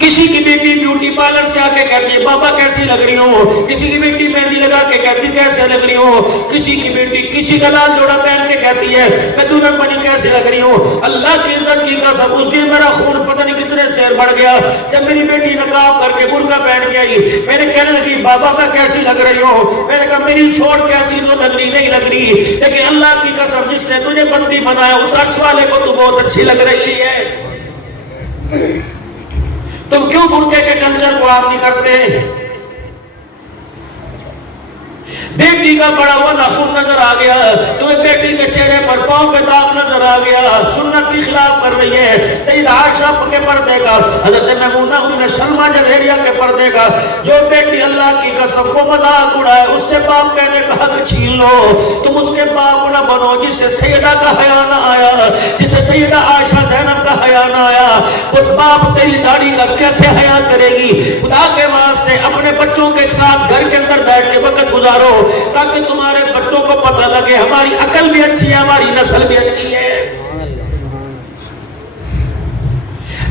کسی کی بیٹی بیوٹی پارلر سے آ کے کہتی ہے بابا کیسی لگ رہی ہو، کسی کی بیٹی مہندی لگا کے کہتی کیسے لگ رہی ہو، کسی کی بیٹی کسی کا لال جوڑا پہن کے کہتی ہے میں دلہن بنی کیسے لگ رہی ہوں۔ اللہ کی عزت کی قسم اس دن میرا خون پتہ نہیں کتنے سیر بڑھ گیا جب میری بیٹی نقاب کر کے برقع پہن کے آئی، میں نے کہنے لگی بابا میں کیسی لگ رہی ہوں، میں نے کہا میری چھوڑ کیسی تو لگ رہی نہیں لگ رہی، لیکن اللہ کی قسم جس نے تجھے بندی بنایا اس عرش والے کو تو بہت اچھی لگ رہی ہے۔ تم کیوں برقعے کے کلچر کو عام نہیں کرتے؟ بیٹی کا بڑا ہوا ناخن نظر آ گیا، تمہیں بیٹی کے چہرے پر پاؤں پہ داغ نظر آ گیا، سنت کی خلاف کر رہی ہے۔ سیدہ عائشہ کے پردے کا، حضرت میمونہ ام سلمہ جویریہ کے پردے کا، جو بیٹی اللہ کی قسم کو مذاق اڑائے اس سے باپ کہنے کا حق چھین لو، تم اس کے باپ نہ بنو جس سے سیدہ کا حیا نہ آیا، جس سے سیدہ عائشہ زینب کا حیا نہ آیا، وہ باپ تیری داڑھی کا کیسے حیا کرے گی؟ خدا کے واسطے اپنے بچوں کے ساتھ گھر کے اندر بیٹھ کے وقت گزارو تاکہ تمہارے بچوں کو پتہ لگے ہماری عقل بھی اچھی ہے، ہماری نسل بھی اچھی ہے۔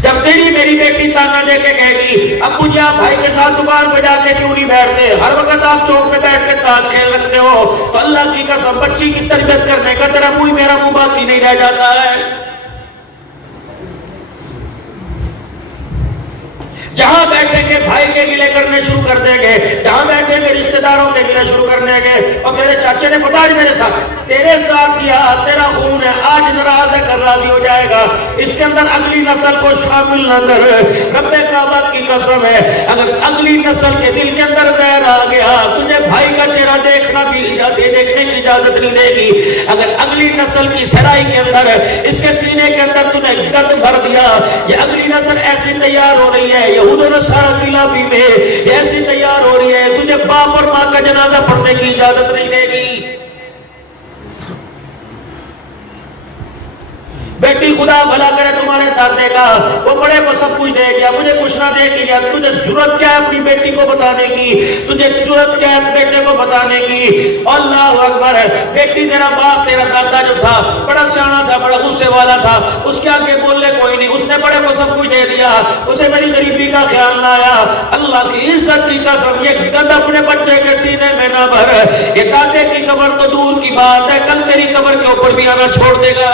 جب تیری میری بیٹی تانا دے کے کہے گی ابو جی آپ بھائی کے ساتھ دکان پہ جا کے کیوں نہیں بیٹھتے، ہر وقت آپ چوک پہ بیٹھ کے تاش کھیل رکھتے ہو، تو اللہ کی قسم بچی کی تربیت کرنے کا تیرا منہ میرا منہ باقی نہیں رہ جاتا ہے۔ جہاں بیٹھیں گے بھائی کے گلے کرنے شروع کر دیں گے، جہاں بیٹھیں گے رشتہ داروں کے گلے شروع کرنے گے، اور میرے چاچے نے بتا دی میرے ساتھ تیرے ساتھ کیا، تیرا خون ہے، آج ناراض ہے کل راضی ہو جائے گا، اس کے اندر اگلی نسل کو شامل نہ کر۔ رب کعبہ کی قسم ہے اگر اگلی نسل کے دل کے اندر ویر آ گیا تجھے بھائی کا چہرہ دیکھنا بھی دیکھنے کی اجازت نہیں دے گی۔ اگر اگلی نسل کی سرائی کے اندر اس کے سینے کے اندر تمہیں گد بھر دیا، یہ اگلی نسل ایسی تیار ہو رہی ہے یہود و نصارہ کی لابی میں ایسی تیار ہو رہی ہے تجھے باپ اور ماں کا جنازہ پڑھنے کی اجازت نہیں دے گی۔ بیٹی خدا بھلا کرے تمہارے دادے کا، وہ بڑے کو سب کچھ دے گیا مجھے کچھ نہ دے گیا، تجھے ضرورت کیا ہے اپنی بیٹی کو بتانے کی، تجھے ضرورت کیا ہے بیٹے کو بتانے کی۔ اللہ اکبر، بیٹی تیرا باپ تیرا دادا جو تھا بڑا سیانا تھا، بڑا غصے والا تھا، اس کے آگے بولنے کوئی نہیں، اس نے بڑے کو سب کچھ دے دیا، اسے میری غریبی کا خیال نہ آیا۔ اللہ کی عزت کی قسم یہ گد اپنے بچے کے سینے میں نہ بھر، یہ دادے کی قبر تو دور کی بات ہے کل تیری قبر کے اوپر بھی آنا چھوڑ دے گا۔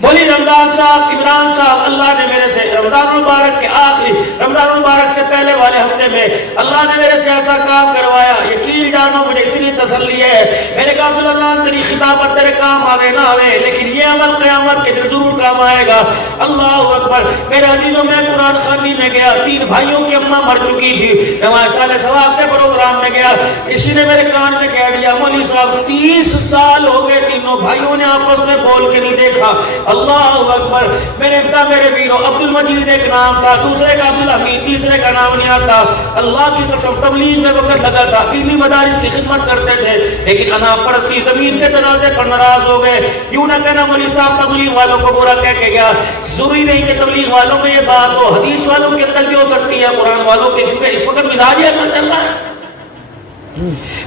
بولی رمضان صاحب عمران صاحب اللہ نے میرے سے رمضان المبارک کے آخری رمضان المبارک سے پہلے والے ہفتے میں اللہ نے میرے سے ایسا کام کروایا، یقین جانو مجھے اتنی تسلی ہے۔ میں نے کہا اللہ تیری خطابت تیرے کام آوے نہ آوے لیکن یہ عمل قیامت کے دن ضرور کام آئے گا۔ اللہ اکبر، میرے عزیزوں میں قرآن خوانی میں گیا، 3 بھائیوں کی اماں مر چکی تھی، میں وہاں سال ثواب کے پروگرام میں گیا، کسی نے میرے کان میں کہہ دیا مولوی صاحب 30 سال ہو گئے تینوں بھائیوں نے آپس میں بول کے نہیں دیکھا۔ اللہ اکبر، میں نے کہا میرے ویرو عبد المجید ایک نام تھا، دوسرے کا عبد الحمید، تیسرے کا نام نہیں آتا۔ اللہ کی قسم تبلیغ میں وقت لگا تھا، دینی مدارس کی خدمت کرتے تھے لیکن انا پرستی زمین کے تنازع پر ناراض ہو گئے۔ یوں نہ کہنا مولوی صاحب تبلیغ والوں کو برا کہہ کے گیا، ضروری نہیں کہ تبلیغ والوں میں یہ بات ہو، حدیث والوں کے اندر بھی ہو سکتی ہے، قرآن والوں کے، کیونکہ اس وقت مزاج ایسا چل رہا ہے۔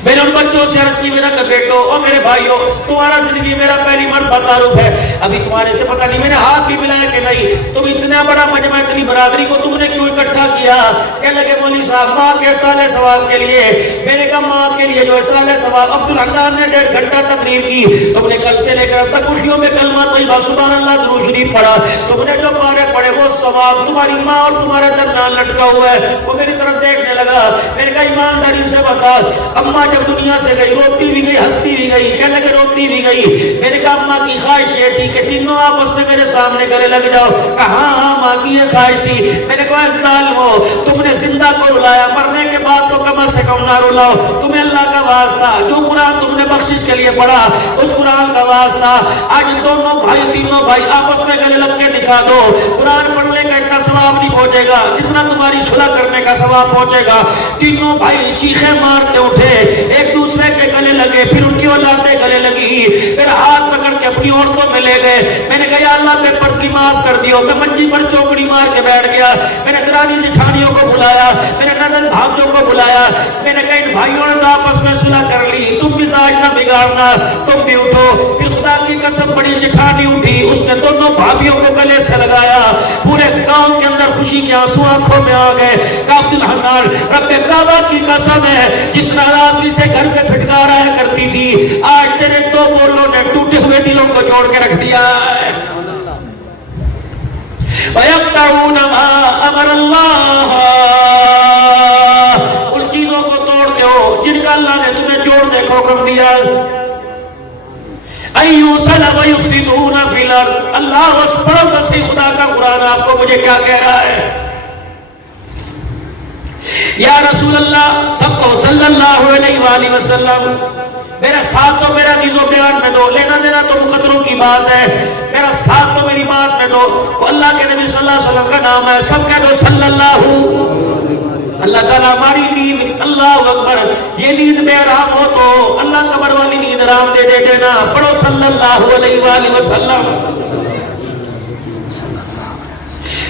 میں نے ان بچوں سے عرض کی میرا کہ بیٹو اور میرے بھائیوں تمہارا زندگی میرا پہلی مرتبہ تعارف ہے، ابھی تمہارے سے پتہ نہیں میں نے ہاتھ بھی ملایا کہ نہیں، تم اتنا بڑا مجمع اتنی برادری کو تم نے کیوں اکٹھا کیا؟ کہنے لگے مولوی صاحب ماں کے سال ثواب کے لیے۔ میں نے کہا ماں کے لیے جو سال ثواب عبد الحنان نے 1.5 گھنٹہ تقریر کی، تم نے کل سے لے کر اب تک اٹھیوں میں کلمہ طیبہ سبحان اللہ درود شریف پڑھا، تم نے جو پارے پڑھے وہ ثواب تمہاری ماں اور تمہارے درمیان لٹکا ہوا ہے۔ وہ میری طرف دیکھنے لگا، میں نے کہا ایمانداری سے بتا اماں جب دنیا سے گئی روتی بھی گئی ہستی بھی گئی، کہنے لگے روتی بھی گئی۔ میں نے کہا اماں کی خواہش یہ تھی کہ تینوں آپس میں میرے سامنے گلے لگ جاؤ، کہا ہاں ماں کی یہ خواہش تھی۔ میں نے کہا ظالمو تم نے زندہ کو رلایا، مرنے کے بعد تو کم سے کم نہ رلاؤ، تمہیں اللہ کا واسطہ جو قرآن تم نے بخشش کے لیے پڑھا اس قرآن کا واسطہ آج دونوں بھائی تینوں بھائی آپس میں گلے لگ کے دکھا دو، قرآن پڑھنے کا اتنا ثواب نہیں پہنچے گا جتنا تمہاری صلح کرنے کا ثواب پہنچے گا۔ تینوں بھائی چیخیں مارتے اٹھے، ایک دوسرے کے گلے لگے، پھر ان کی اولادیں گلے لگی، پھر ہاتھ پکڑ کے اپنی اپنی عورتوں میں لے گئے. میں نے کہا یا اللہ بے پردگی معاف کر دیو. میں منجی پر چوکڑی مار کے بیٹھ گیا. میں نے درانی جٹھانیوں کو بلایا, میں نے نند بھابیوں کو بلایا. میں نے کہا ان بھائیوں نے تو آپس میں صلح کر لی, تم مزاج نہ بگاڑنا, تم بھی اٹھو. پھر خدا کی قسم بڑی جٹھانی اٹھی, اس نے دونوں بھابیوں کو گلے سے لگایا. پورے گاؤں کے اندر خوشی کے آنسو آنکھوں میں آ گئے. کہ عبد الحنان رب کعبہ کی قسم ہے جس ناراضگی سے گھر پہ پھٹکارایا کرتی تھی, آج تیرے دو بولوں نے ٹوٹے ہوئے دلوں کو جوڑ کے رکھ دیا ہے. وَيَقْطَعُونَ مَا أَمَرَ اللَّهُ, ان چیزوں کو توڑتے ہو جن کا اللہ نے تمہیں جوڑنے کو حکم دیا. اَيُّوسَلَ وَيُفْسِدُونَ فِي الْأَرْضِ, اللہ پڑھو تو صحیح خدا کا قرآن آپ کو مجھے کیا کہہ رہا ہے. یا رسول اللہ سب کو صلی اللہ علیہ وآلہ وسلم, میرا ساتھ تو میرا عزیز و بیان میں دو, لینا دینا تو مقدروں کی بات ہے, میرا ساتھ تو میری بات میں دو. کو اللہ کے نبی صلی اللہ علیہ وسلم کا نام ہے, سب کہہ دو صلی اللہ. اللہ تعالیٰ ہماری نیند, اللہ اکبر, یہ نیند بے آرام ہو تو اللہ قبر والی نیند آرام دے دے دینا. پڑھو صلی اللہ علیہ وآلہ وسلم.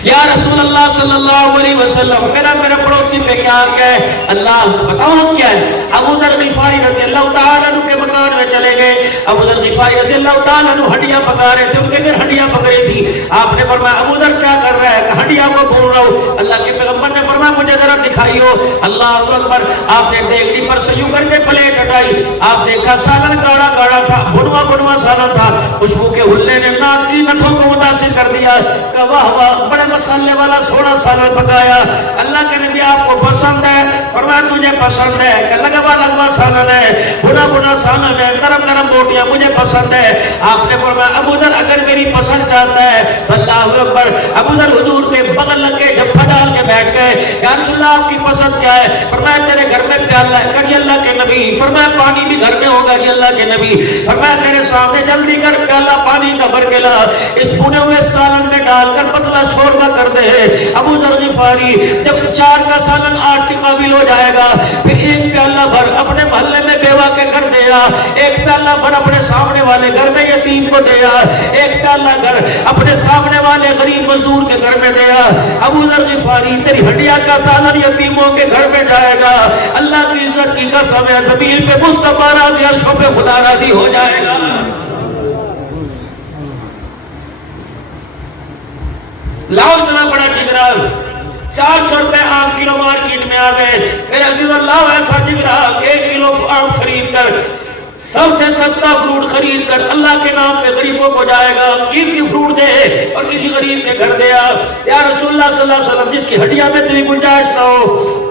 یا رسول اللہ صلی اللہ علیہ وسلم, میرا پڑوسی پہ کیا ہے اللہ بتاؤ کیا ہے. ابو ذر غفاری رضی اللہ تعالیٰ عنہ کے مکان میں چلے گئے. ابو ذر غفاری رضی اللہ تعالیٰ عنہ ہڈیاں پکا رہے تھے, ان کے گھر ہڈیاں پک رہی تھی. آپ نے فرمایا ابو ذر کیا کر رہا ہے, کہ ہڈیاں کو بھون رہا ہوں. اللہ کے پیغمبر نے فرمایا مجھے ذرا دکھائیو. اللہ اکبر, آپ نے دیگڑی پر سے یوں کر کے پلیٹ ہٹائی. آپ دیکھا سالن گاڑا گاڑا تھا, بھنوا سالن تھا. خوشبو کے ہلنے نے ناک کی نتھوں کو متاثر کر دیا. کہ واہ واہ, بڑے مسالے والا سونا سالن پکایا. اللہ کے نبی آپ کو پسند ہے, فرمایا تجھے پسند ہے, کہ لگوا سالن ہے, بھنا سالن ہے, نرم بوٹیاں مجھے پسند ہے. آپ نے فرمایا ابو ذر اگر میری پسند چاہتا ہے تو اللہ اکبر. ابو ذر حضور کے بغل لگے جھپا ڈال کے بیٹھ گئے. یا رسول اللہ آپ کی پسند کیا ہے. فرمایا تیرے گھر میں پیالہ ہے, کہ جی اللہ کے نبی. فرمایا پانی بھی گھر میں ہوگا, جی اللہ کے نبی. فرمایا میرے سامنے جلدی کر پیالہ پانی کا بھر کے لا, اس بھنے ہوئے سالن میں ڈال کر پتلا شوربہ کر دے. ابو ذر غفاری جب 4 کا سالن 8 کے قابل ہو جائے گا, پھر ایک پیالہ بھر اپنے محلے میں بیوہ کے گھر دیا, ایک پیالہ بھر اپنے سامنے والے گھر میں یتیم کو دیا, ایک پیالہ گھر اپنے سامنے والے غریب مزدور کے گھر میں دیا. ابو ذر غفاری تیری ہڈیاں کا سالن یتیموں کے گھر میں جائے گا. اللہ کی عزت کی قسم ہے, زمین پہ مصطفیٰ راضی, عرشوں پہ خدا راضی ہو جائے گا. لاؤ اتنا بڑا جگرا, 400 روپے آم کلو مارکیٹ میں آ گئے. میرے عزیز اللہ ایسا جگرا کہ 1 کلو آم خرید کر, سب سے سستا فروٹ خرید کر اللہ کے نام پہ غریبوں کو جائے گا. قیمتی فروٹ دے اور کسی غریب کے گھر دیا. یا رسول اللہ صلی اللہ علیہ وسلم جس کی ہڈیاں میں تیری گنجائش نہ ہو,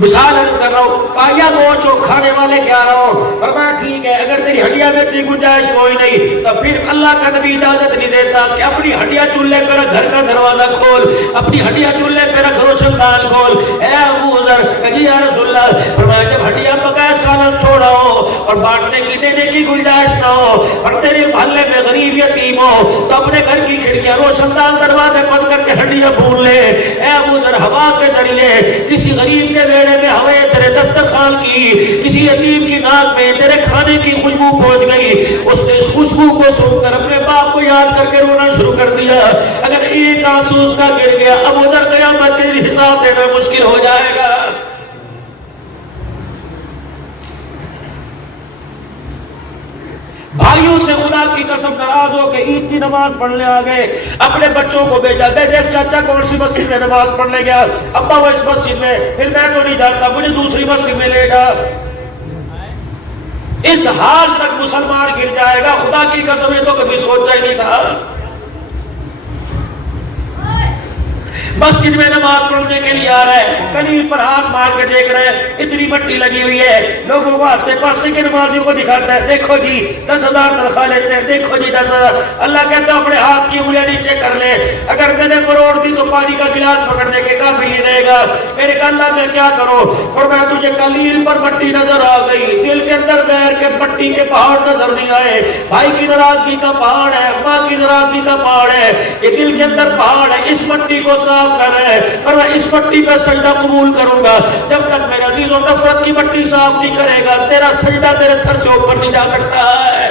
مثال عرض کر رہا ہوں, پایا گوشت ہو کھانے والے کیا رہا ہوں. فرمایا ٹھیک ہے, اگر تیری ہڈیاں میں اتنی گنجائش ہوئی نہیں تو پھر اللہ کا نبی اجازت نہیں دیتا کہ اپنی ہڈیاں چولہے پہ رکھ, گھر کا دروازہ کھول, اپنی ہڈیاں چولہے پہ رکھ, روشن دان کھول. اے ابو ذر, کہ جی یا رسول اللہ. فرمایا جب ہڈیاں پکائے سالن تھوڑا ہو اور بانٹنے کی دینے کی گنجائش نہ ہو اور تیرے محلے میں غریب یتیم ہو تو اپنے گھر کی کھڑکیاں روشن دان دروازے بند کر کے ہڈیاں بھون لے. اے ابو ذر, ہوا کے ذریعے کسی غریب کے بیڑے میں ہوئے تیرے دسترخوان کی, کسی یتیم کی ناک میں تیرے کھانے کی خوشبو پہنچ گئی. اس نے اس خوشبو کو سن کر اپنے باپ کو یاد کر کے رونا شروع کر دیا. اگر ایک آنسو اس کا گر گیا, ابو ذر قیامت کے دن حساب دینا مشکل ہو جائے گا. بھائیوں سے خدا کی قسم ناراض ہو کے عید کی نماز پڑھنے آ گئے. اپنے بچوں کو بھیجا, دیکھ چاچا کون سی مسجد میں نماز پڑھنے گیا, ابا وہ اس مسجد میں. پھر میں تو نہیں جاتا, مجھے دوسری مسجد میں لے جا. اس حال تک مسلمان گر جائے گا, خدا کی قسم یہ تو کبھی سوچا ہی نہیں تھا. مسجد میں نماز پڑھنے کے لیے آ رہا ہے, کلیل پر ہاتھ مار کے دیکھ رہے ہیں, اتنی مٹی لگی ہوئی ہے. لوگوں کو آسے پاسے کے نمازیوں کو دکھاتا ہے, دیکھو جی 10,000 تنخواہ لیتے ہیں, دیکھو جی 10,000. اللہ کہتا ہے اپنے ہاتھ کی انگلیاں نیچے کر لے, اگر میں نے مروڑ دی تو پانی کا گلاس پکڑنے کے قابل نہیں رہے گا. میرے کہا اللہ میں کیا کروں. فرمایا تجھے کلیل پر مٹی نظر آ گئی, دل کے اندر بیر کے مٹی کے پہاڑ نظر نہیں آئے. بھائی کی ناراضگی کا پہاڑ ہے, ماں کی ناراضگی کا پہاڑ ہے, یہ دل کے اندر پہاڑ ہے. اس مٹی کو صاف کر رہے ہیں, اور میں اس مٹی پہ سجدہ قبول کروں گا. جب تک میرے عزیزوں نفرت کی مٹی صاف نہیں کرے گا, تیرا سجدہ تیرے سر سے اوپر نہیں جا سکتا ہے.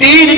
3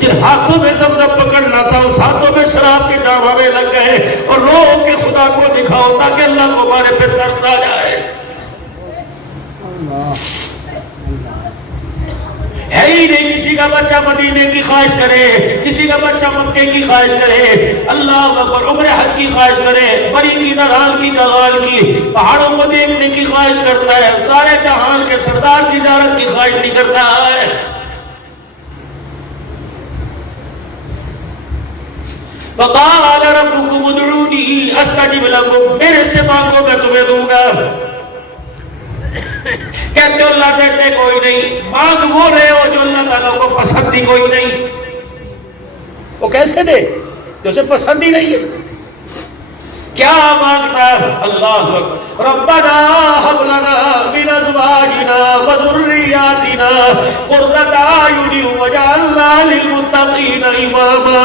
جن ہاتھوں میں زمزم پکڑنا تھا اس ہاتھوں میں شراب کے جام ہمیں لگ گئے، اور رو کے خدا کو دکھاؤ تاکہ اللہ کو ہمارے پہ ترس آ جائے۔ ہے ہی نہیں کسی کا بچہ مدینے کی خواہش کرے، کسی کا بچہ مکے کی خواہش کرے، اللہ اکبر، عمرہ حج کی خواہش کرے، بری کی نرال کی کغال کی، پہاڑوں کو دیکھنے کی خواہش کرتا ہے، سارے جہان کے سردار کی زیارت کی خواہش نہیں کرتا ہے۔ وَقَالَ رَبُّكُمُ ادْعُونِي أَسْتَجِبْ لَكُمْ، میرے سے مانگو میں تمہیں دوں گا۔ کہتے ہو اللہ دیتے کوئی نہیں، مانگ وہ رہے ہو جو اللہ تعالیٰ کو پسند ہی کوئی نہیں۔ وہ کیسے دے جو اسے پسند ہی نہیں ہے؟ کیا مانگتا ہے؟ اللہ اکبر، ربنا هب لنا من ازواجنا وذرياتنا قرة اعين واجعلنا للمتقين اماما۔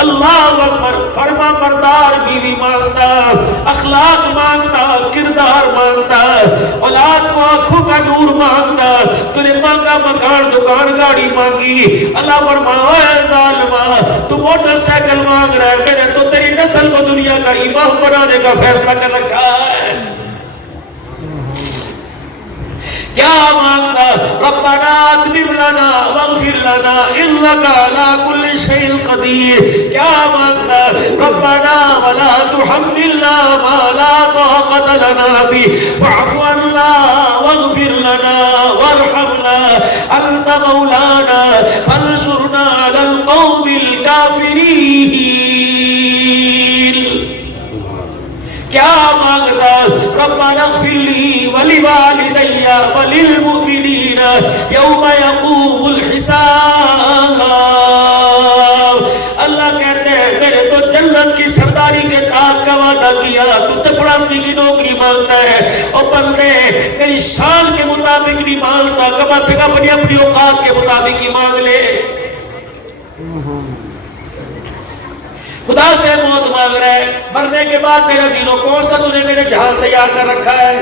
اللہ اکبر، فرما بردار بیوی مانگتا، اخلاق مانگتا، کردار مانگتا، اولاد کو آنکھوں کا نور مانگتا، تو نے مانگا مکان دکان گاڑی مانگی۔ اللہ فرمایا اے ظالمہ، تو موٹر سائیکل مانگ رہا ہے، میں نے تو تیری نسل کو دنیا کا امام بنانے کا فیصلہ کر رکھا ہے۔ کیا مانگتا؟ ربنا اتمم لنا واغفر لنا انک علی کل شیء قدیر۔ کیا مانگتا؟ ربنا ولا تحملنا ما لا طاقة لنا به واعف عنا واغفر لنا وارحمنا انت مولانا فانصرنا على القوم الكافرین۔ کیا مانگتا؟ ربنا اغفر لی ولوالدی وللمؤمنین یوم یقوم الحساب۔ اللہ کہتے ہیں میرے تو جنت کی سرداری کے تاج کا وعدہ کیا، تو چپڑاسی کی نوکری مانگتا ہے، اور بندے میری شان کے مطابق نہیں مانگتا، کم از کم اپنی اپنی اوقات کے مطابق ہی مانگ لے۔ خدا سے موت مانگ رہا ہے، مرنے کے بعد میرے عزیزوں کون سا تو نے میرے جہاز تیار کر رکھا ہے؟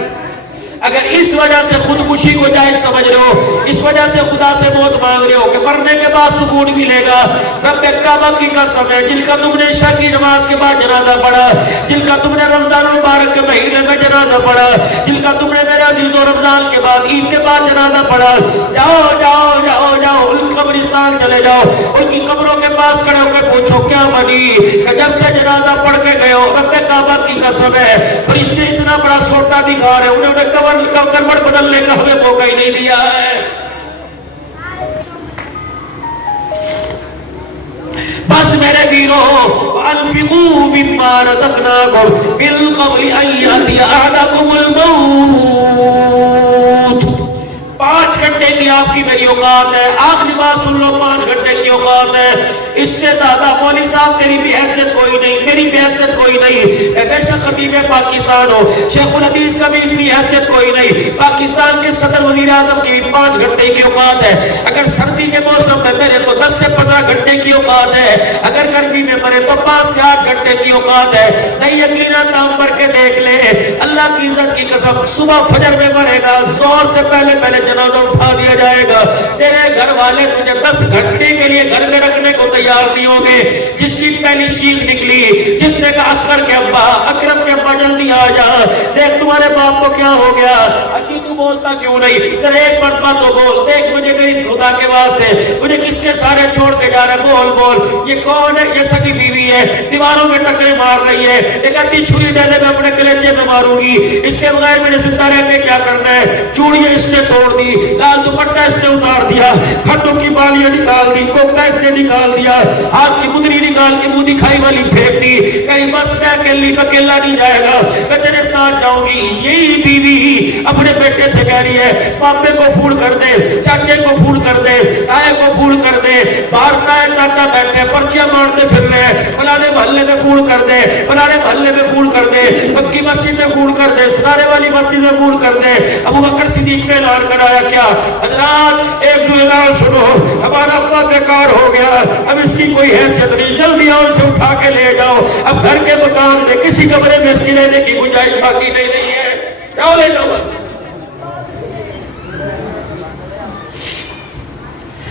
اگر اس وجہ سے خودکشی کو جائز سمجھ رہے ہو، اس وجہ سے خدا سے موت مانگ رہے ہو کہ مرنے کے بعد سکون ملے گا، رب کعبہ کی قسم ہے جن کا تم نے عشاء کی نماز کے بعد جنازہ پڑھا، جن کا تم نے رمضان المبارک کے مہینے میں جنازہ پڑھا، جن کا تم نے میرے عزیزوں رمضان کے بعد عید کے بعد جنازہ پڑھا، جاؤ جاؤ جاؤ جاؤ ان قبرستان چلے جاؤ، ان کی قبروں کے پاس کھڑے ہو کے پوچھو کیا بنی کہ جب سے جنازہ پڑھ کے گئے ہو، رب کعبہ کی قسم ہے فرشتے اتنا بڑا سوٹا دکھا رہے انہوں نے کروٹ بدلنے کا ہمیں موقع ہی نہیں دیا ہے۔ بس میرے ویرو، انفقوا مما رزقناکم من قبل ان یأتی احدکم الموت۔ 5 گھنٹے کی آپ کی میری اوقات ہے، آخری بات سن لو، 5 گھنٹے کی اوقات ہے، اس سے زیادہ مولوی صاحب تیری بھی حیثیت کوئی نہیں، میری بھی حیثیت کوئی نہیں، بے شک خطیب پاکستان ہو، شیخ الحدیث کا بھی اتنی حیثیت کوئی نہیں، پاکستان کے صدر وزیر اعظم کی بھی 5 گھنٹے کی اوقات ہے، اگر سردی کے موسم میں میرے تو 10 سے 15 گھنٹے کی اوقات ہے، اگر گرمی میں مرے تو 5 سے 8 گھنٹے کی اوقات ہے۔ نہیں یقیناً نام بھر کے دیکھ لے، اللہ کی عزت کی قسم صبح فجر میں مرے گا، ظہر سے پہلے پہلے جنازہ اٹھا دیا جائے گا، تیرے گھر والے تجھے 10 گھنٹے کے لیے گھر میں رکھنے کو تیار نہیں ہوں گے۔ جس کی پہلی چیخ نکلی، جس نے کہا اصغر کے ابا، اکرم کے ابا جلدی آ جا، دیکھ تمہارے باپ کو کیا ہو گیا، اکی تو بولتا کیوں نہیں، تیرے ایک مرتبہ تو بول، دیکھ مجھے میری خدا کے واسطے مجھے کس کے سارے چھوڑ کے جا رہا ہے، بول بول، یہ کون ہے؟ یہ سکی بیوی ہے، دیواروں میں ٹکرے مار رہی ہے، ایک اتی چھری دے دے میں اپنے کلیجے میں ماروں گی، اس کے بغیر میرے زندہ رہ کے کیا کرنا ہے؟ چوڑیاں اس نے توڑ دی، لال دوپٹہ اس نے اتار دیا، کھٹوں کی بالیاں نکال دی، کوکا اس نے نکال دیا، ہاتھ کی مدری نکال کے منہ دکھائی والی پھینک دی، کہیں بس میں اکیلا نہیں جائے گا، میں تیرے ساتھ جاؤں گی۔ یہی بیوی اپنے بیٹے سے کہہ رہی ہے پاپے کو فون کر دے، چاچے کو فون کر دے، تائے کو فون کر دے، باہر تائے چاچا بیٹھے پرچیاں مارتے پھر رہے ہیں، فلانے محلے میں فون کر دے، فلانے محلے میں فون کر دے، پکی مسجد میں فون کر دے، ستارے والی مسجد میں فون کر دے۔ ابو بکر صدیق نے اعلان کرایا کیا؟ حضرات ایک دو اعلان سنو، ہمارا ابا بیکار ہو گیا، اب اس کی کوئی حیثیت نہیں، جلدی آؤ اسے اٹھا کے لے جاؤ، اب گھر کے مکان میں کسی کمرے میں اس کی رہنے کی گنجائش باقی نہیں ہے، جاؤ لے جاؤ بس۔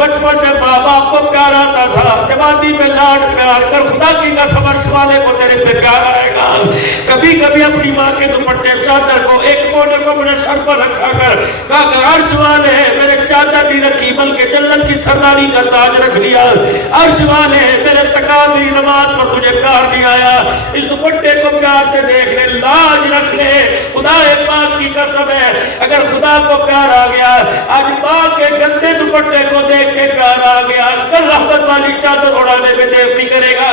بچپن میں ماں باپ کو پیار آتا تھا، جوانی میں لاڈ پیار کر، خدا کی قسم عرش والے کو تیرے پہ پیار آئے گا۔ کبھی کبھی اپنی ماں کے دوپٹے چادر کو ایک کونے کو اپنے سر پر رکھا کر، کہا کہ عرش والے میرے چادر نہیں رکھی بلکہ جنت کی سرداری کا تاج رکھ لیا، عرش والے میرے تکابری نماز پر تجھے پیار نہیں آیا، اس دوپٹے کو پیار سے دیکھ لے، لاج رکھ لے۔ خدا پاک کی قسم ہے اگر خدا کو پیار آ گیا، آج ماں کے گندے دوپٹے کو دیکھ کے پیار آ گیا، کل رحمت والی چادر اڑانے میں دیر نہیں کرے گا۔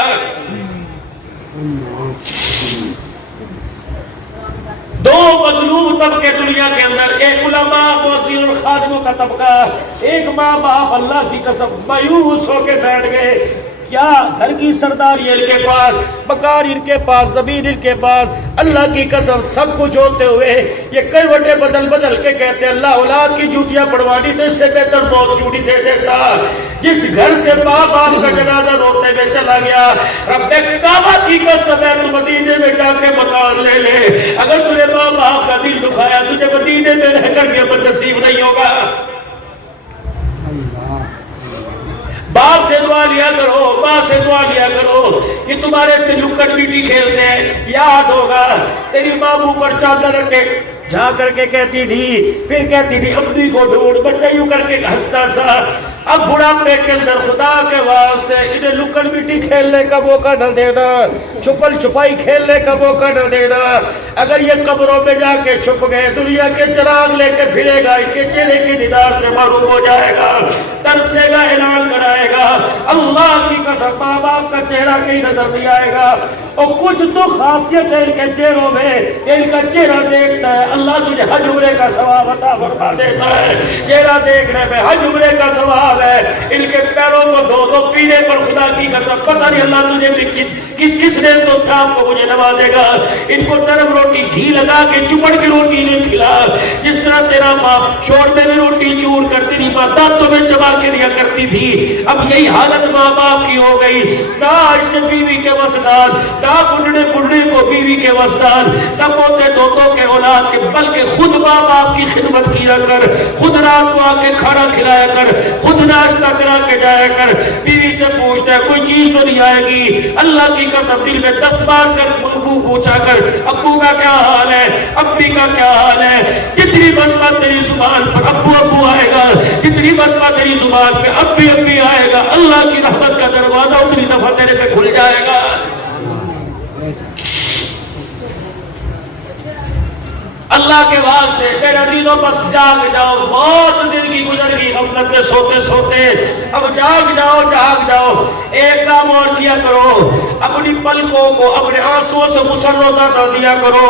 دو مظلوم طبقے دنیا کے اندر، ایک علماء موذین اور خادموں کا طبقہ، ایک ماں باپ اللہ کی قسم مایوس ہو کے بیٹھ گئے۔ کیا گھر کی سرداری ان کے پاس، مکان ان کے پاس، زمین ان کے پاس، اللہ کی قسم سب کچھ ہوتے ہوئے یہ کئی وٹے بدل بدل کے کہتے ہیں اللہ اولاد کی جوتیاں پڑوانی تو اس سے بہتر موت کیوں نہیں دے دیتا۔ جس گھر سے ماں باپ کا جنازہ روتے میں چلا گیا، رب کعبہ کی قسم ہے تو مدینے میں جا کے مکان لے لے، اگر تجھے ماں باپ کا دل دکھایا تجھے مدینے میں رہ کر کے نصیب نہیں ہوگا۔ باپ سے دعا لیا کرو، ماں سے دعا لیا کرو، یہ تمہارے سے لکڑ میٹی کھیلتے ہیں، یاد ہوگا تیری ماں منہ پر چادر رکھ کے جا کر کے کہتی تھی، پھر کہتی تھی امی کو ڈھونڈ، بچہ یوں کر کے ہنستا تھا۔ اب بڑھاپے کے اندر خدا کے واسطے انہیں لکڑ میٹی کھیلنے کا موقع نہ دینا، چھپل چھپائی کھیلنے کا موقع نہ دینا۔ اگر یہ قبروں میں جا کے چھپ گئے، دنیا کے چراغ لے کے پھرے گا، ان کے چہرے کے دیدار سے معروف ہو جائے گا، ترسے گا، اعلان کرائے گا، اللہ کی قسم ماں باپ کا چہرہ کہیں نظر نہیں آئے گا۔ اور کچھ تو خاصیت ہے ان کے چہروں میں، ان کا چہرہ دیکھتا ہے اللہ تجھے حج عمرے کا ثواب عطا فرما دیتا ہے، چہرہ دیکھنے میں حج عمرے کا ثواب ہے۔ ان کے پیروں کو دھو دو پینے پر، خدا کی قسم پتہ نہیں اللہ تجھے کس کس نعمتوں سے آپ کو مجھے نوازے گا۔ ان کو نرم روٹی گھی لگا کے چپڑ کی روٹی نہیں کھلا، جس طرح تیرا ماں شوربے میں روٹی چور کرتی تھی، ماں دانتوں میں چبا کے دیا کرتی تھی، اب یہی حالت ماں باپ کی ہو گئی۔ نہ اس سے بیوی کے وسدان، نہ بڑھڑے کو بیوی کے وسدان، نہ پوتے دوتوں کے اولاد کے، بلکہ خود ماں باپ کی خدمت کیا کر، خود رات کو آ کے کھانا کھلایا کر، خود ناشتہ کرا کے جایا کر۔ بیوی سے پوچھتا ہے کوئی چیز تو نہیں آئے گی، اللہ کی قسم دل میں 10 بار کر ابو پوچھا کر ابو کا کیا حال ہے، ابی کا کیا حال ہے۔ جتنی مرتبہ تیری زبان پر ابو ابو آئے گا، جتنی مرتبہ تیری زبان پہ ابی ابی آئے گا، اللہ کی رحمت کا دروازہ اتنی دفعہ تیرے پہ کھل جائے گا۔ اللہ کے واسطے میرے عزیزوں بس جاگ جاؤ، بہت زندگی گزر گئی غفلت میں سوتے سوتے، اب جاگ جاؤ جاگ جاؤ۔ ایک کام اور کیا کرو، اپنی پلکوں کو اپنے آنسوؤں سے غسل روزانہ دیا کرو۔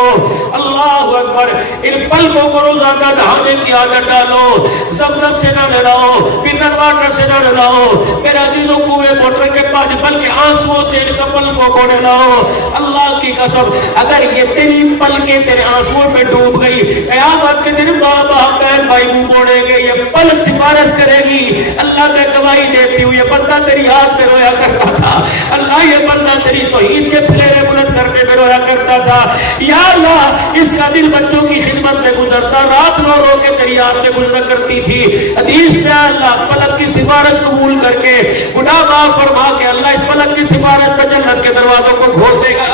اللہ اکبر، ان پلکوں کو روزانہ نہانے کی عادت ڈالو، زمزم سے نہ نہلاؤ، منرل واٹر سے نہ نہلاؤ میرے عزیزوں، کنویں موٹر کے پانی، بلکہ آنسوؤں سے ان پلکوں کو نہلاؤ۔ اللہ کی قسم اگر یہ تیری پلکیں تیرے آنسوؤں میں ڈوب گئی، قیامت کے دن ماں باپ بہن بھائی منہ موڑیں گے، یہ پلک سفارش کرے گی، اللہ میں گواہی دیتی ہوں یہ بندہ تیری ہاتھ میں رویا کرتا تھا، اللہ یہ بندہ تیری توحید کے پھلیرے بلند کرنے میں رویا کرتا تھا، یا اللہ اس کا دل بچوں کی خدمت میں گزرتا، رات رو رو کے تیری یاد میں گزرا کرتی تھی۔ حدیث میں اللہ پلک کی سفارش قبول کر کے گناہ معاف فرما کے اللہ اس پلک کی سفارش میں جنت کے دروازوں کو کھول دے گا۔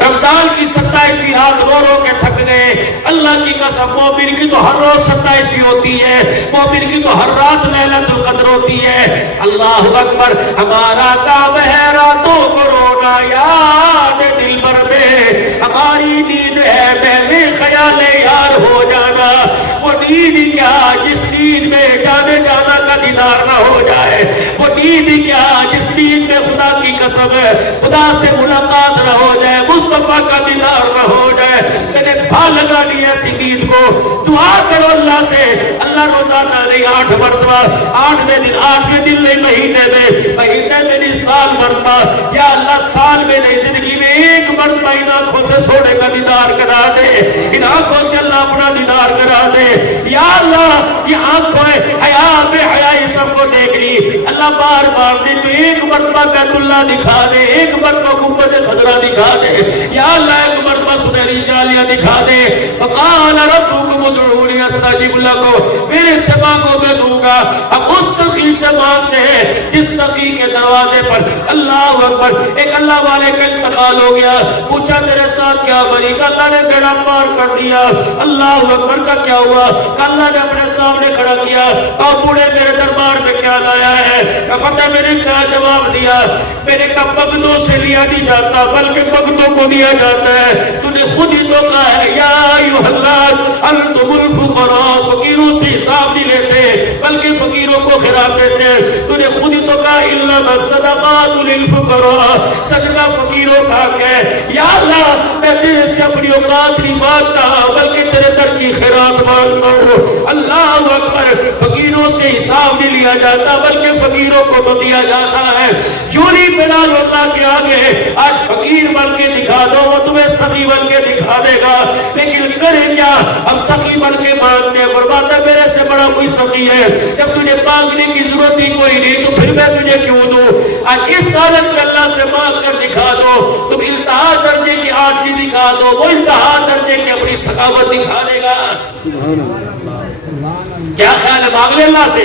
رمضان کی 27ویں رات رو رو کے تھک گئے، اللہ کی قسم مومن کی تو ہر روز 27ویں ہوتی ہے، مومن کی تو ہر رات لیلۃ القدر ہوتی ہے۔ اللہ اکبر، ہمارا کام ہے راتوں کو رونا یاد دل بھر میں، ہماری نیند ہے بے خیال یار ہو جانا، وہ نیند کیا جس نیند میں جانے جانا کا دیدار نہ ہو جائے، وہ نیند کیا جس نیند میں خدا کی قسم ہے خدا سے ملاقات نہ ہو جائے، مصطفیٰ کا دیدار نہ ہو جائے۔ میں نے بھا لگا لی ایسی نیند کو، دعا کرو اللہ سے، اللہ روزانہ نہیں 8 مرتبہ، 8ویں دن 8ویں دن نہیں مہینے میں نہیں سال مرتبہ، یا اللہ سال میں نہیں زندگی میں 1 مرتبہ ان آنکھوں سے سونے کا دیدار کرا دے، ان آنکھوں سے اللہ اپنا دیدار کرا دے۔ یا اللہ یہ آنکھوں حیا بے حیائی سب کو دیکھ لی، اللہ بار بار دے تو 1 مرتبہ بیت اللہ دکھا دے، 1 مرتبہ گنبد خضرا دکھا دے، یا اللہ 1 مرتبہ سنہری بھری جالیاں دکھا دے. وقال ربکم ادعونی استجب لکم، میرے سے مانگو میں دوں گا. اب اس سخی سے مانگتے ہیں جس سخی کے دروازے پر اللہ اکبر ایک اللہ والے کا انتقال ہو گیا. پوچھا تیرے ساتھ کیا بنی؟ کہ اللہ نے بیڑا پار کر دیا. اللہ اکبر کا کیا ہوا؟ کہ اللہ نے اپنے سامنے کھڑا کیا. کہ بوڑھے میرے دربار میں کیا لایا ہے؟ کہ پتہ میں نے کیا جواب دیا؟ میں نے کہا بغدوں سے لیا نہیں جاتا بلکہ بغدوں کو دیا جاتا ہے. تو نے خود ہی تو کہا ہے یا ایھا الناس انتم الفقراء، فقیروں سے حساب نہیں لیتے بلکہ فقیروں کو خیرات دیتے ہیں. تو نے خود ہی تو کہا انما الصدقات للفقراء، صدقہ فقیروں کا ہے. یا اللہ میں تیرے سے اپنی اوقات نہیں مانگتا بلکہ تیرے در کی خیرات مانگتا ہوں. اللہ اکبر، فقیروں سے حساب نہیں لیا جاتا بلکہ فقیروں کو تو دیا جاتا ہے. جوری بلال اللہ کے آگے آج فقیر بن کے دکھا دو وہ تمہیں سخی بن کے دکھا دے گا. لیکن کرے کیا؟ ہم سخی بن کے مانگتے ہیں. فرماتا ہے میرے سے بڑا کوئی سخی ہے؟ جب تجھے مانگنے کی ضرورت ہی کوئی نہیں تو پھر میں تجھے کیوں دوں؟ آج اس حالت میں اللہ سے مانگ کر دکھا دو. تم انتہا درجے کی عاجزی دکھا دو، وہ انتہا درجے کی اپنی سخاوت دکھا دے گا. کیا خیال ہے؟ مانگ لے اللہ سے.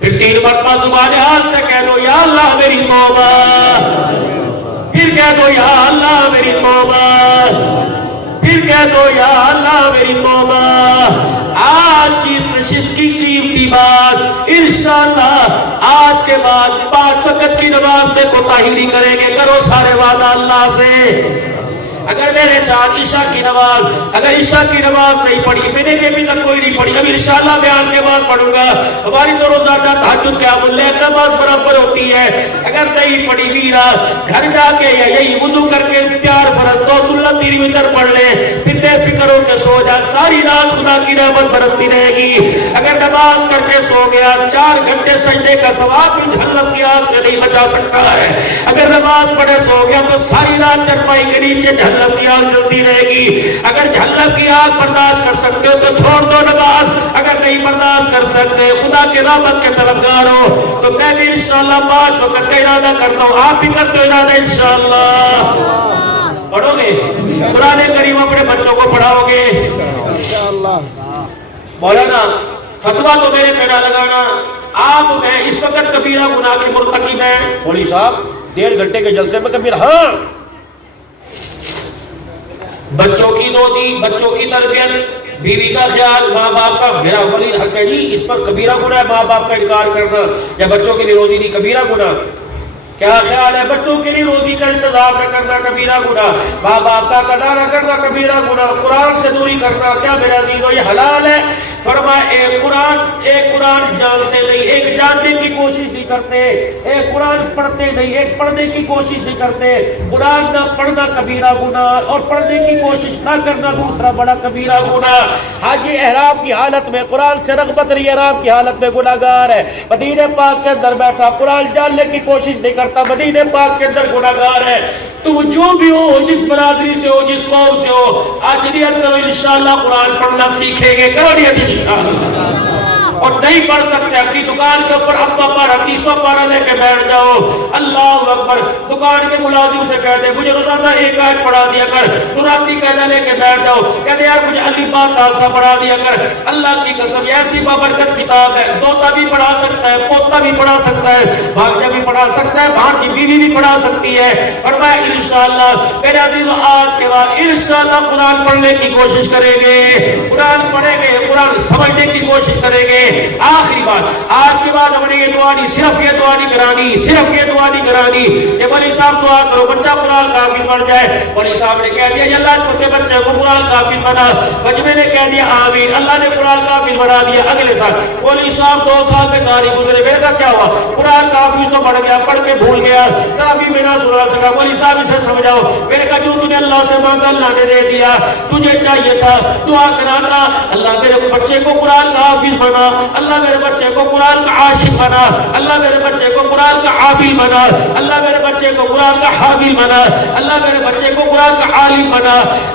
پھر 3 مرتبہ زبان حال سے کہہ دو یا اللہ میری توبہ. پھر کہہ دو یا اللہ میری توبہ. پھر کہہ دو یا اللہ میری توبہ. آج کی اس نشست کی قیمتی بات انشاءاللہ آج کے بعد 5 وقت کی نماز میں کوتاہی نہیں کریں گے. کرو سارے وعدہ اللہ سے. اگر میرے ساتھ عشاء کی نماز اگر عشاء کی نماز نہیں پڑھی، میں نے بھی ابھی تک کوئی نہیں پڑھی، اب انشاءاللہ بیان کے بعد پڑھوں گا. ہماری تو روزانہ تہجد قیام اللیل نماز برابر ہوتی ہے. اگر نہیں پڑھی ویرا گھر جا کے یا یہی وضو کر کے 4 فرض 2 سنت 3 وتر پڑھ لے، پھر بے فکر ہو کے سو جا. ساری رات خدا کی رحمت برستی رہے گی. اگر نماز کر کے سو گیا 4 گھنٹے سجدے کا ثواب بھی جہنم کی آگ سے نہیں بچا سکتا ہے. اگر نماز پڑھے سو گیا تو ساری رات چرپائی کے نیچے جہنم کی آگ جلتی رہے گی. اگر جہنم کی آگ برداشت کر سکتے ہو تو چھوڑ دو نماز. اگر نہیں برداشت کر سکتے، خدا کے رحمت کے طلبگار ہو، تو میں بھی انشاءاللہ 5 وقت کا ارادہ کرتا ہوں. آپ بھی کرتے ہو ارادہ انشاءاللہ؟ پڑھو گے قرآن کریم اپنے بچوں کو پڑھاؤ گے انشاءاللہ. مولانا فتویٰ تو میرے پہ نہ لگانا. آپ میں اس وقت کبیرہ گناہ کے مرتکب ہیں. مولوی صاحب 1.5 گھنٹے کے جلسے میں کبیرہ، ہاں بچوں کی روزی، بچوں کی تربیت، بیوی کا خیال، ماں باپ کا، میرا ولی حق ہے جی اس پر کبیرہ گناہ ہے ماں باپ کا انکار کرنا یا بچوں کے لیے روزی نہیں کبیرہ گناہ. کیا خیال ہے؟ بچوں کے لیے روزی کا انتظام نہ کرنا کبیرہ گناہ، ماں باپ کا ادا نہ کرنا کبیرہ گناہ، قرآن سے دوری کرنا. کیا میرا عزیزو یہ حلال ہے؟ فرمایا ایک قرآن جانتے نہیں، ایک جاننے کی کوشش نہیں کرتے، ایک قرآن پڑھتے نہیں، ایک پڑھنے کی کوشش نہیں کرتے. قرآن نہ پڑھنا کبیرہ گناہ اور پڑھنے کی کوشش نہ کرنا دوسرا بڑا کبیرہ گناہ. حاجی احرام کی حالت میں قرآن سے رغبت نہیں، احرام کی حالت میں گناہگار ہے. مدینے پاک کے اندر بیٹھا قرآن جاننے کی کوشش نہیں کرتا، مدینے پاک کے اندر گناہگار ہے. تو جو بھی ہو، جس برادری سے ہو، جس قوم سے ہو، آج نیت کرو انشاءاللہ قرآن پڑھنا سیکھیں گے. کرو نیت انشاءاللہ. اور نہیں پڑھ سکتے اپنی دکان کے اوپر ابا پارا 300 پارا لے کے بیٹھ جاؤ. اللہ اکبر. دکان کے ملازم سے کہہ دے مجھے روزانہ 1 آیت پڑھا دیا کر، تو راتی قاعدہ لے کے بیٹھ جاؤ. کہتے یار مجھے علی بات تاسا پڑھا دیا کر. اللہ کی قسم ایسی بابرکت کتاب ہے، دوتا بھی پڑھا سکتا ہے، پوتا بھی پڑھا سکتا ہے، بھانجا بھی پڑھا سکتا ہے، بھانجی بیوی بھی پڑھا سکتی ہے. فرمایا انشاءاللہ میرے عزیز آج کے بعد انشاءاللہ قرآن پڑھنے کی کوشش کریں گے، قرآن پڑھیں گے، قرآن سمجھنے کی کوشش کریں گے. آخری بات آج کے بعد ہم نے یہ دعا نہیں، صرف یہ دعا نہیں کرانی، صرف یہ دعا نہیں کرانی. یہ مولوی صاحب دعا کرو بچہ قرآن کا حافظ بن جائے. مولوی صاحب نے کہہ دیا یا اللہ چھوٹے بچے کو قرآن کا حافظ بنا. بجمے نے کہہ دیا آمین، اللہ نے قرآن کا حافظ بنا دیا. اگلے سال مولوی صاحب 2 سال میں کاری گزرے. میرے کا کیا ہوا؟ قرآن کا حافظ تو پڑھ گیا، پڑھ کے بھول گیا، کبھی میرا سنا سکا. مولوی صاحب اسے سمجھاؤ. میرے کا جو تجھے اللہ سے مانگا اللہ نے دے دیا، تجھے چاہیے تھا دعا کرانا اللہ میرے بچے کو قرآن کا حافظ بنا، اللہ میرے بچے کو قرآن کا عاشق بنا، اللہ میرے بچے کو قرآن کا عابد بنا، اللہ میرے بچے کو قرآن کا حامل بنا، اللہ میرے بچے کو قرآن کا عالم بنا.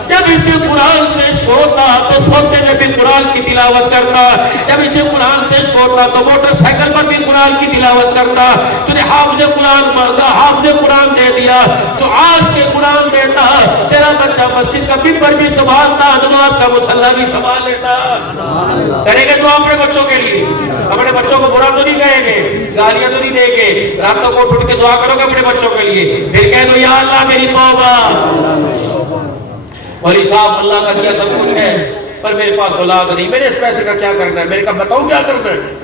جب اسے قرآن سے عشق ہوتا تو سوتے میں بھی قرآن کی تلاوت کرتا، جب اسے قرآن سے عشق ہوتا تو موٹر سائیکل پر بھی قرآن کی تلاوت کرتا۔ تجھے حافظ قرآن مانگا، حافظ قرآن دے دیا، تو آج کے قرآن دیتا، تیرا بچہ مسجد کا ممبر بھی سنبھالتا، نماز کا مصلی بھی سنبھال لیتا۔ کریں گے دعا اپنے بچوں کے لیے، اپنے بچوں کو برا تو نہیں کہیں گے، گالیاں تو نہیں دیں گے، رات کو اٹھ کے دعا کرو گے اپنے بچوں کے لیے، پھر کہہ دو یا اللہ میری توبہ۔ مولی صاحب اللہ کا دیا سب کچھ ہے پر میرے پاس اولاد نہیں، میرے اس پیسے کا کیا کرنا ہے؟ میں نے کہا بتاؤں کیا کرنا ہے؟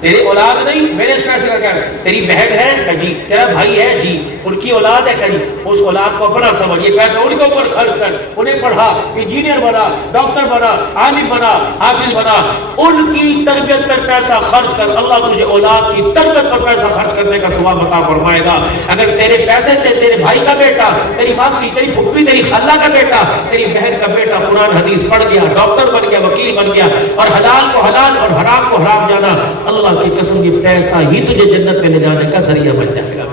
تیری اولاد نہیں، میرے اس پیسے کا کیا ہے؟ تیری بہن ہے کہ جی، تیرا بھائی ہے جی، ان کی اولاد ہے کہ جی، اس اولاد کو اپنا سمجھ، یہ پیسہ ان کے اوپر خرچ کر، انہیں پڑھا، انجینئر بنا، ڈاکٹر بنا، عالم بنا، حافظ بنا، ان کی تربیت پر پیسہ خرچ کر، اللہ تجھے اولاد کی تربیت پر پیسہ خرچ کرنے کا ثواب عطا فرمائے گا۔ اگر تیرے پیسے سے تیرے بھائی کا بیٹا، تیری ماسی، تیری پھپھی، تیری خالہ کا بیٹا، تیری بہن کا بیٹا قرآن حدیث پڑھ گیا، ڈاکٹر بن گیا، وکیل بن گیا، اور حلال کو حلال اور حرام کو حرام جانا، اللہ کی قسم یہ پیسہ ہی تجھے جنت میں لے جانے کا ذریعہ بن جائے گا۔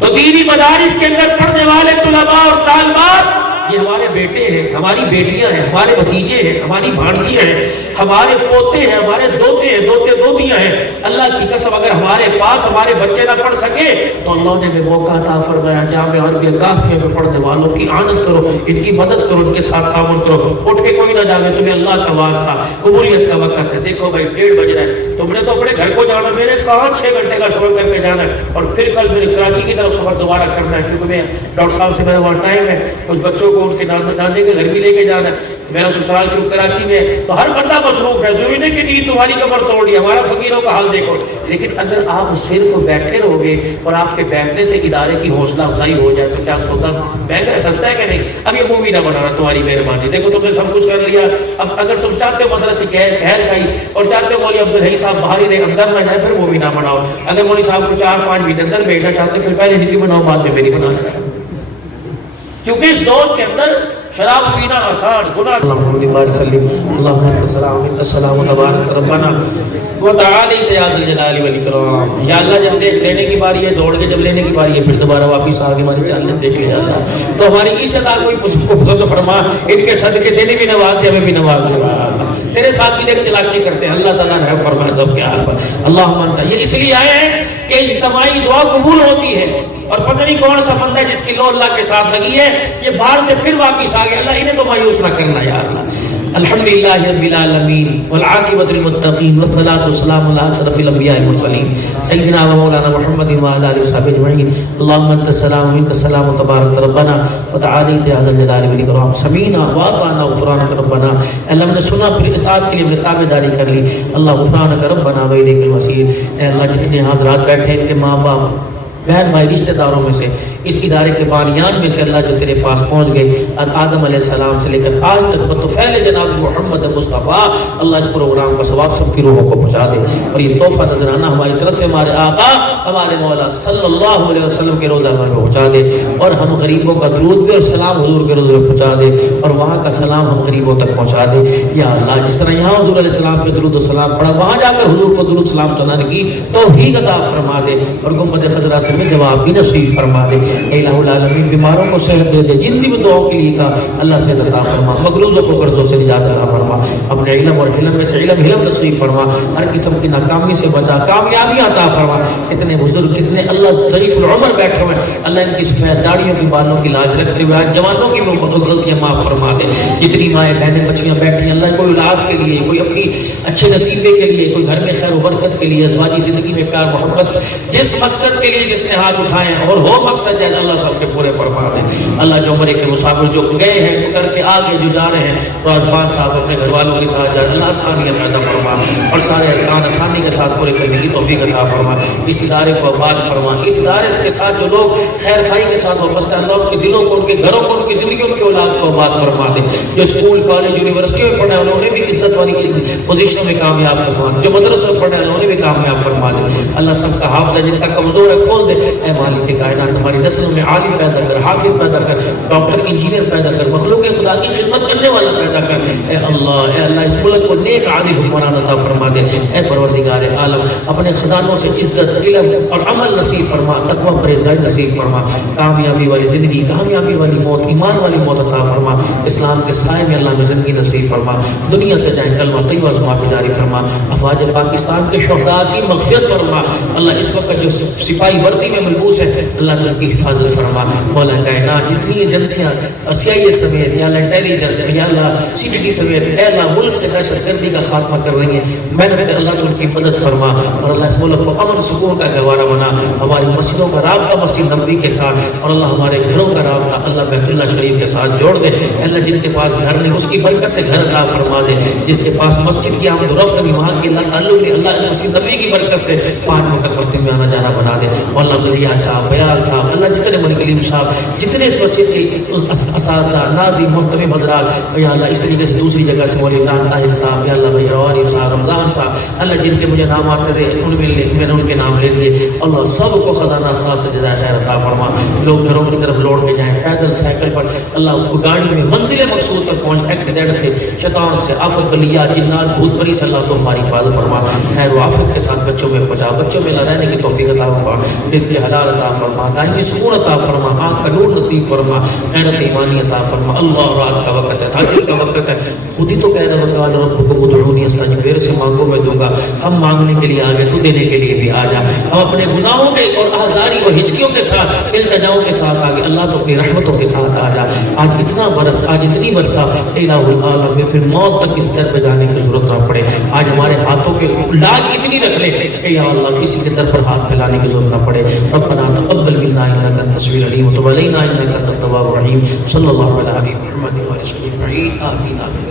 تو دینی مدارس کے اندر پڑھنے والے طلباء اور طالبات یہ ہمارے بیٹے ہیں، ہماری بیٹیاں ہیں، ہمارے بھتیجے ہیں، ہماری بھانجیاں ہیں، ہمارے پوتے ہیں، ہمارے دوتے ہیں، دوتے دوتیاں ہیں۔ اللہ کی قسم اگر ہمارے پاس ہمارے بچے نہ پڑھ سکے تو اللہ نے ہمیں موقع عطا فرمایا جامعہ عربیہ قاسمیہ میں پڑھنے والوں کی اعانت کرو، ان کی مدد کرو، ان کے ساتھ تعاون کرو۔ اٹھ کے کوئی نہ جانے، تمہیں اللہ کا واسطہ، قبولیت کا وقت ہے۔ دیکھو بھائی 1:30 بج رہا ہے، تم نے تو اپنے گھر کو جانا، میرے کہاں 6 گھنٹے کا سفر کر کے جانا ہے، اور پھر کل میرے کراچی کی طرف سفر دوبارہ کرنا ہے، کیونکہ میں ڈاکٹر صاحب سے میرا وہاں ٹائم ہے، کچھ بچوں کو ان کے نانے کے گھر بھی لے کے جانا ہے، میرا سسرال کیوں کراچی میں، تو ہر بندہ مصروف ہے، ضروری نہیں کہ نیند تمہاری کمر توڑ دی، ہمارا فقیروں کا حال دیکھو۔ لیکن اگر آپ صرف بیٹھے رہو گے اور آپ کے بیٹھنے سے ادارے کی حوصلہ افزائی ہو جائے تو کیا سودا مہنگا سستا ہے کہ نہیں؟ اب یہ مووی نہ بنانا، تمہاری مہربانی، دیکھو تم نے سب کچھ کر لیا، اب اگر تم چاہتے ہو مدرسے خیر کھائی اور چاہتے ہو مولوی عبدالحی صاحب باہر ہی رہے، اندر نہ جائے، پھر مووی نہ بناؤ۔ اگر مولوی صاحب کو 4-5 بھی اندر بھیجنا چاہتے پھر پہلے نکی بناؤ، بعد میں میری بنا، کیونکہ اس دور کے اندر شراب پینا آسان گناہ۔ محمد بارک سلیم اللہم السلام تبارک ربنا وتعالی یا ذل جلال والاکرام۔ یا اللہ جب دینے کی باری ہے دوڑ کے، جب لینے کی باری ہے پھر دوبارہ واپس آگے ہماری چالت دیکھ لیا جاتا ہے، تو ہماری اس ادا کو پسند فرما، ان کے صدقے سے بھی نواز دے، ہمیں بھی نواز دے، تیرے ساتھ بھی دیکھ چلاکی کرتے ہیں، اللہ تعالیٰ نے فرمایا سب کے حال پر اللہم انت۔ یہ اس لیے آئے ہیں کہ اجتماعی دعا قبول ہوتی ہے، اور پتہ نہیں کون سا بندہ جس کی لو اللہ کے ساتھ لگی ہے، یہ باہر سے پھر واپس آ گیا، اللہ انہیں تو مایوس نہ کرنا یا اللہ۔ الحمدللہ رب العالمین والعاقبۃ للمتقین والصلاۃ والسلام علی اشرف الانبیاء والمرسلین سیدنا و مولانا محمد وعلی آلہ وصحبہ اجمعین۔ اللہم انت السلام ومنک السلام تبارک ربنا وتعالیت یا ذا الجلال والاکرام۔ سمیعنا واطعنا غفرانک ربنا، اللہ ہم نے سنا پھر اطاعت کے لیے ہم نے تابعداری کر لی، اللہ غفرانک ربنا والیک المصیر۔ اے اللہ جتنے حضرات بیٹھے ان کے ماں باپ بہن بھائی رشتہ داروں میں سے، اس ادارے کے بانیان میں سے اللہ جو تیرے پاس پہنچ گئے آدم علیہ السلام سے لے کر آج تک بطفیل جناب محمد مصطفیٰ، اللہ اس پروگرام کا ثواب سب کی روحوں کو پہنچا دے، اور یہ تحفہ نذرانہ ہماری طرف سے ہمارے آقا ہمارے مولا صلی اللہ علیہ وسلم کے روزہ میں پہنچا دے، اور ہم غریبوں کا درود بھی اور سلام حضور کے روزے میں پہنچا دے، اور وہاں کا سلام ہم غریبوں تک پہنچا دے یا اللہ۔ جس طرح یہاں حضور علیہ السلام پہ درود و سلام پڑھا، وہاں جا کر حضور کو درود سلام سنانے کی توفیق عطا فرما دے، اور گنبد خضرا سے میں جواب بھی نصیب فرما دے۔ اے الہ العالمین بیماروں کو صحت دے دے، جن بھی دعاؤں کے لیے کہا اللہ سے عطا فرما، مغروضوں کو قرضوں سے نجات عطا فرما، اپنے علم اور حلم میں سے علم نصیب فرما، ہر قسم کی ناکامی سے بچا، کامیابی عطا فرما۔ کتنے بزرگ کتنے اللہ ضعیف العمر بیٹھے ہوئے، اللہ ان کی سفید داڑیوں کی بالوں کی لاج رکھتے ہوئے آج جوانوں کی غلطیاں معاف فرما دے۔ جتنی مائیں بہنیں بچیاں بیٹھی ہیں اللہ، کوئی اولاد کے لیے، کوئی اپنی اچھے نصیبے کے لیے، کوئی گھر میں خیر و برکت کے لیے، ازواجی زندگی میں پیار محبت، جس مقصد کے لیے جس نے ہاتھ اٹھائے اور وہ مقصد ہے اللہ سب کے پورے فرما دے۔ اللہ جو عمرے کے مسافر جو گئے ہیں کر کے آگے جو جا رہے ہیں، تو عرفان صاحب اپنے گھر والوں کے ساتھ جائے، اللہ آسانیاں پیدا فرما، اور سارے ارکان آسانی کے ساتھ پورے کرنے کی توفیق عطا فرما۔ اس ادارے کو آباد فرما، اس ادارے کے ساتھ جو لوگ خیر خائی کے ساتھ وابستہ ہیں، اللہ ان کے دلوں کو، ان کے گھروں کو، ان کی زندگی، ان کی اولاد کو آباد فرما دے۔ جو اسکول کالج یونیورسٹی میں پڑھے انہوں نے بھی عزت والی پوزیشنوں میں کامیاب فرما، جو مدرسے میں پڑھے انہوں نے بھی کامیاب فرما دے۔ اللہ سب کا حافظ ہے، جن کا کمزور ہے کھول دے۔ اے مالک کائنات ہماری نسلوں میں عالم پیدا کر، حافظ پیدا کر، ڈاکٹر انجینئر پیدا کر، مخلوق خدا کی خدمت کرنے والا پیدا کر۔ اے اللہ اس ملک کو نیک عادل حکمران عطا فرما دے۔ اے پروردگار عالم اپنے خزانوں سے عزت، علم اور عمل نصیب فرما، تقوی پرہیزگاری نصیب فرما، کامیابی والی زندگی، کامیابی والی موت، ایمان والی موت موت عطا فرما, اسلام کے سائے میں اللہ میں زندگی نصیب فرما, دنیا سے جائیں کلمہ طیبہ زبان پہ جاری فرما, افواج پاکستان کے شہداء کی مغفرت فرما. اللہ اس وقت جو سپاہی وردی میں ملبوس ہے اللہ تعالیٰ کی حفاظت فرما. مولا کائنات جتنی ایجنسیاں CIA سمیت یا اللہ انٹیلیجنس یا اللہ CTD سمیت اے اللہ ملک سے دہشت گردی کا خاتمہ کر رہی ہیں, محنت کر اللہ تو ان کی مدد فرما اور اللہ اس ملک کو امن سکون کا گہوارہ بنا. ہماری مسجدوں کا رابطہ مسجد نبوی کے ساتھ اور اللہ ہمارے گھروں کا رابطہ اللہ بیت اللہ شریف کے ساتھ جوڑ دے. اللہ جن کے پاس گھر نہیں اس کی برکت سے گھر عطا فرما دے, جس کے پاس مسجد کی آمد و رفت نہیں وہاں کی اللہ تعلق نہیں اللہ مسجد نبوی کی برکت سے 5 وقت مسجد میں آنا جانا بنا دے. اور اللہ بلیا صاحب بیال صاحب اللہ جتنے ملک کلیم صاحب جتنے اس مسجد کے اساتذہ ناظرین محترم حضرات یا اللہ اس طریقے سے دوسری جگہ سے مولانا طاہر صاحب یا اللہ بھائی روانی صاحب رمضان صاحب اللہ جن کے مجھے نام آتے تھے میں نے ان کے نام لے دیے. اللہ سب کو خزانہ خاص جزائے خیر عطا فرما. لوگ گھروں کی طرف لوٹ کے جائیں پیدل سائیکل پر اللہ گاڑی میں منزل مقصود تک پہنچ ایکسیڈنٹ سے شیطان سے آفت بلیات جنات بھوت پری سے اللہ تو ہماری حفاظت فرما. خیر و آفت کے ساتھ بچوں میں پہنچا, بچوں میں رہنے کی توفیق عطا فرما, رزق حلال عطا فرما, دائمی سکون عطا فرما, آنکھ کا نور نصیب فرما, غیرت ایمانی عطا فرما. اللہ رات کا وقت ہے تاجر کا وقت ہے, خود ہی تو کہہ رہا وقال ربکم ادعونی استجب, میرے سے مانگو میں دوں گا. ہم مانگنے کے لیے آ گئے تو دینے کے لیے بھی آ جا. ہم اپنے گناہوں کے اور آزاری اور ہچکیوں کے ساتھ التجاؤں کے ساتھ آ گئے, اللہ تو اپنی رحمتوں کے ساتھ آ جا. آج اتنا برس آج اتنی برسا الہ العالم میں پھر موت تک اس در پہ جانے کی ضرورت نہ پڑے. آج ہمارے ہاتھوں کے لاج اتنی رکھ لے کہ یا اللہ کسی کے در پر ہاتھ پھیلانے کی ضرورت نہ پڑے. ربنا تقبل منا انک انت السمیع العلیم وتب علینا انک انت التواب الرحیم. صلی اللہ علی حبیب محمد و علی اجمعین. آمین آمین.